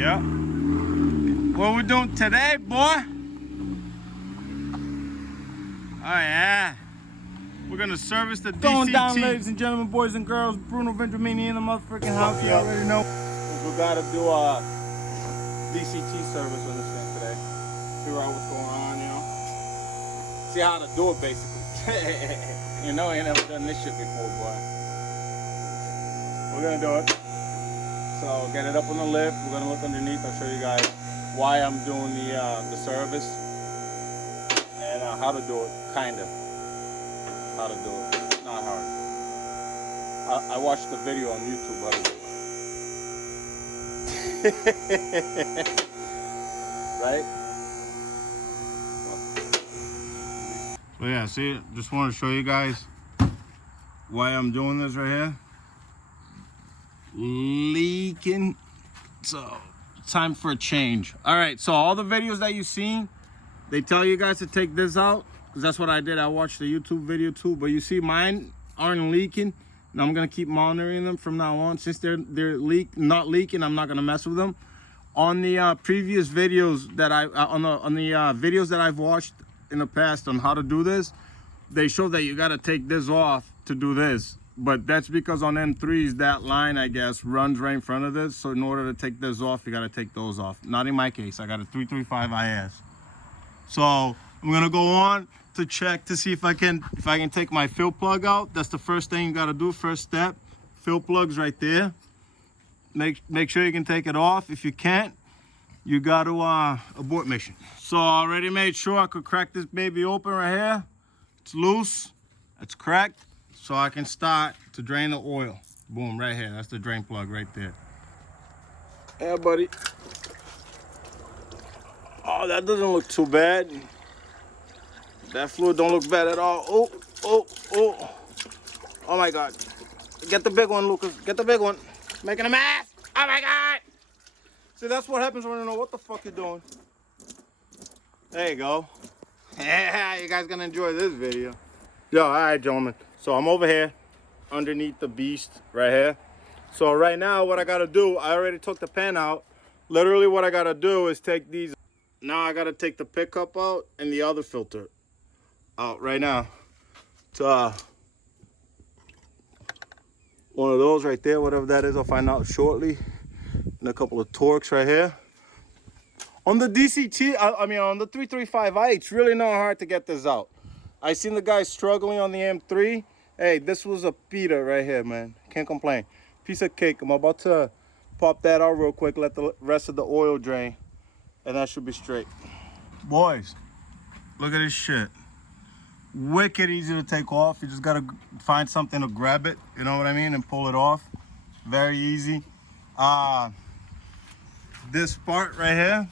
Yeah. What we doing today, boy? Oh yeah. We're gonna service the DCT. Going down, ladies and gentlemen, boys and girls. Bruno Vendramin in the motherfucking house. You already know. We gotta do a DCT service on this thing today. Figure out what's going on, you know. See how to do it, basically. You know, I ain't never done this shit before, boy. We're gonna do it. So get it up on the lift. We're gonna look underneath. I'll show you guys why I'm doing the service and how to do it, kinda. How to do it. It's not hard. I watched the video on YouTube how to do it. Right? So yeah, see, just want to show you guys why I'm doing this right here. Leaking. So time for a change. All right, so all the videos that you've seen, they tell you guys to take this out, because that's what I did. I watched the YouTube video too, but you see mine aren't leaking, and I'm gonna keep monitoring them from now on. Since they're not leaking, I'm not gonna mess with them. On the previous videos that videos that I've watched in the past on how to do this, they show that you got to take this off to do this, but that's because on M3s that line, I guess, runs right in front of this. So in order to take this off, you got to take those off. Not in my case. I got a 335 IS. So I'm gonna go on to check to see if I can take my fill plug out. That's the first thing you got to do. First step, fill plugs right there. Make sure you can take it off. If you can't, you got to abort mission. So I already made sure I could crack this baby open right here. It's loose, it's cracked, so I can start to drain the oil. Boom, right here. That's the drain plug right there. Yeah, buddy. Oh, that doesn't look too bad. That fluid don't look bad at all. Oh, oh, oh. Oh my God. Get the big one, Lucas. Get the big one. Making a mess. Oh my God. See, that's what happens when you know what the fuck you're doing. There you go. Yeah, you guys gonna enjoy this video. Yo, all right, gentlemen. So I'm over here underneath the beast right here. So right now, what I gotta do, I already took the pan out. Literally what I gotta do is take these. Now I gotta take the pickup out and the other filter out right now. It's one of those right there, whatever that is, I'll find out shortly. And a couple of Torx right here. On the DCT, I mean on the 335i, it's really not hard to get this out. I seen the guy struggling on the M3. Hey, this was a pita right here, man. Can't complain. Piece of cake. I'm about to pop that out real quick, let the rest of the oil drain, and that should be straight. Boys, look at this shit. Wicked easy to take off. You just gotta find something to grab it, you know what I mean, and pull it off. Very easy. This part right here,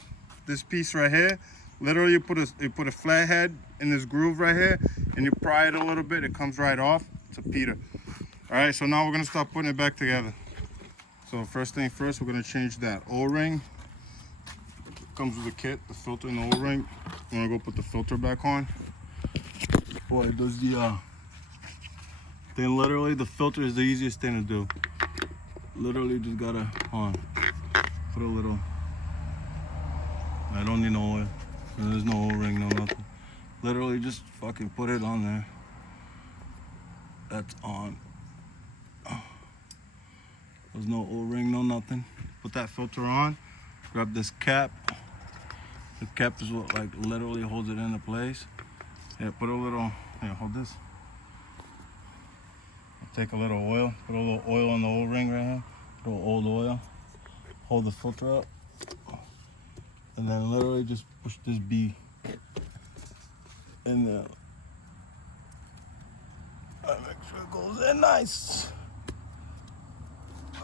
this piece right here, literally you put a flathead in this groove right here, and you pry it a little bit, it comes right off. It's a pita. All right, so now we're gonna start putting it back together. So first thing first, we're gonna change that O-ring. Comes with the kit, the filter and the O-ring. I'm gonna go put the filter back on. Boy, does the thing, literally the filter is the easiest thing to do. Literally just gotta put a little. I don't need no oil. There's no O-ring, no nothing. Literally just fucking put it on there. That's on. There's no O-ring, no nothing. Put that filter on. Grab this cap. The cap is what like literally holds it into place. Yeah, put a little, yeah, hold this. Take a little oil, put a little oil on the O-ring right here. Put a little old oil. Hold the filter up. And then literally just push this B in there. And make sure it goes in nice.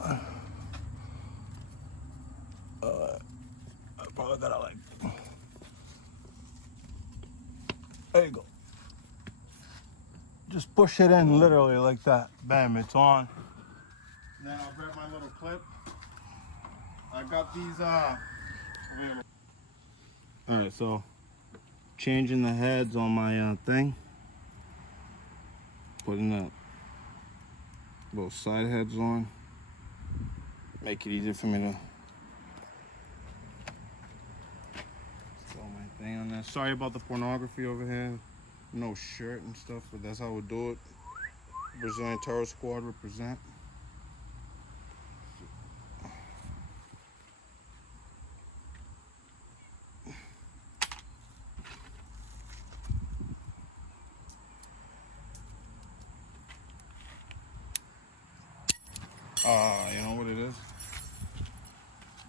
I probably gotta like, there you go. Just push it in literally like that. Bam, it's on. Then I'll grab my little clip. I got these available. All right, so changing the heads on my thing. Putting the little side heads on. Make it easier for me to man. Sorry about the pornography over here. No shirt and stuff, but that's how we do it. Brazilian Terror Squad represent. You know what it is?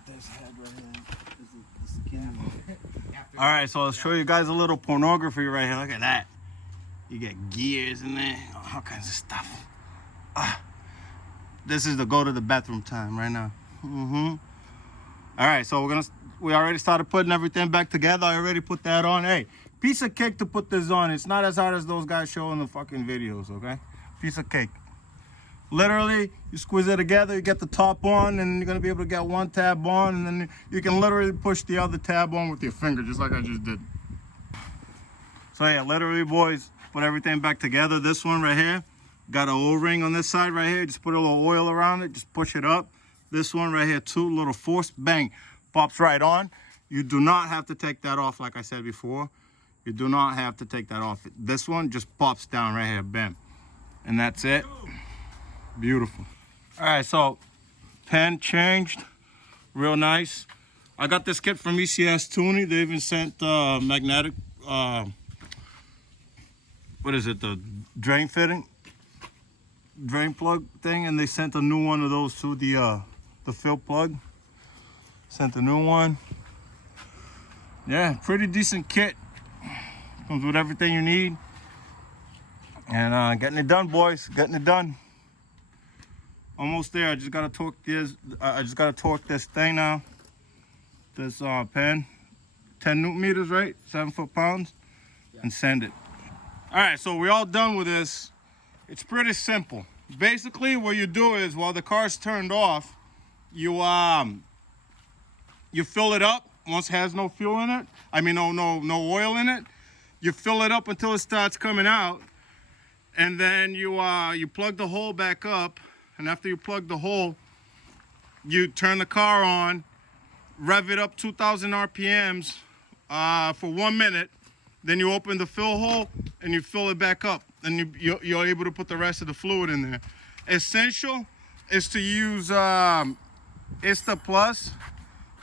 This head right here is the skin. All right, so I'll show you guys a little pornography right here. Look at that. You get gears in there, all kinds of stuff. This is the go to the bathroom time right now. All right, so we already started putting everything back together. I already put that on. Hey, piece of cake to put this on. It's not as hard as those guys show in the fucking videos, okay? Piece of cake. Literally, you squeeze it together, you get the top on, and you're gonna be able to get one tab on, and then you can literally push the other tab on with your finger, just like I just did. So yeah, literally, boys, put everything back together. This one right here, got an O-ring on this side right here. Just put a little oil around it, just push it up. This one right here too, little force, bang, pops right on. You do not have to take that off, like I said before. You do not have to take that off. This one just pops down right here, bam. And that's it. Beautiful. All right, so pen changed, real nice. I got this kit from ECS Tuning. They even sent magnetic, what is it, the drain fitting, drain plug thing, and they sent a new one of those to the fill plug. Sent a new one. Yeah, pretty decent kit. Comes with everything you need. And getting it done, boys, getting it done. Almost there. I just gotta torque this. I just gotta torque this thing now. This pen, 10 newton meters, right? 7 foot-pounds, yeah. And send it. All right, so we're all done with this. It's pretty simple. Basically, what you do is while the car's turned off, you fill it up once it has no fuel in it. I mean, no oil in it. You fill it up until it starts coming out, and then you plug the hole back up. And after you plug the hole, you turn the car on, rev it up 2,000 RPMs for 1 minute. Then you open the fill hole and you fill it back up. And you're able to put the rest of the fluid in there. Essential is to use Ista Plus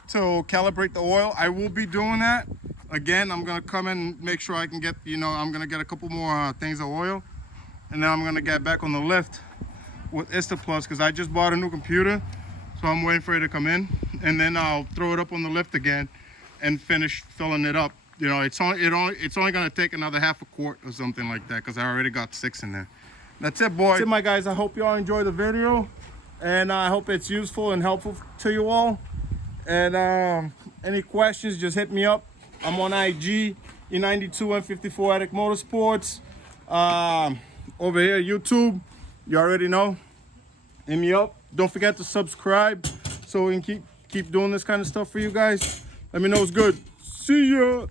to calibrate the oil. I will be doing that. Again, I'm gonna come and make sure I can get, I'm gonna get a couple more things of oil. And then I'm gonna get back on the lift with Ista Plus, because I just bought a new computer, so I'm waiting for it to come in, and then I'll throw it up on the lift again and finish filling it up. It's only gonna take another half a quart or something like that, because I already got 6 in there. That's it, boys. That's it, my guys. I hope you all enjoy the video, and I hope it's useful and helpful to you all. And any questions, just hit me up. I'm on IG, E92 and 54 Attic Motorsports. Over here, YouTube. You already know. Hit me up. Don't forget to subscribe so we can keep doing this kind of stuff for you guys. Let me know it's good. See ya.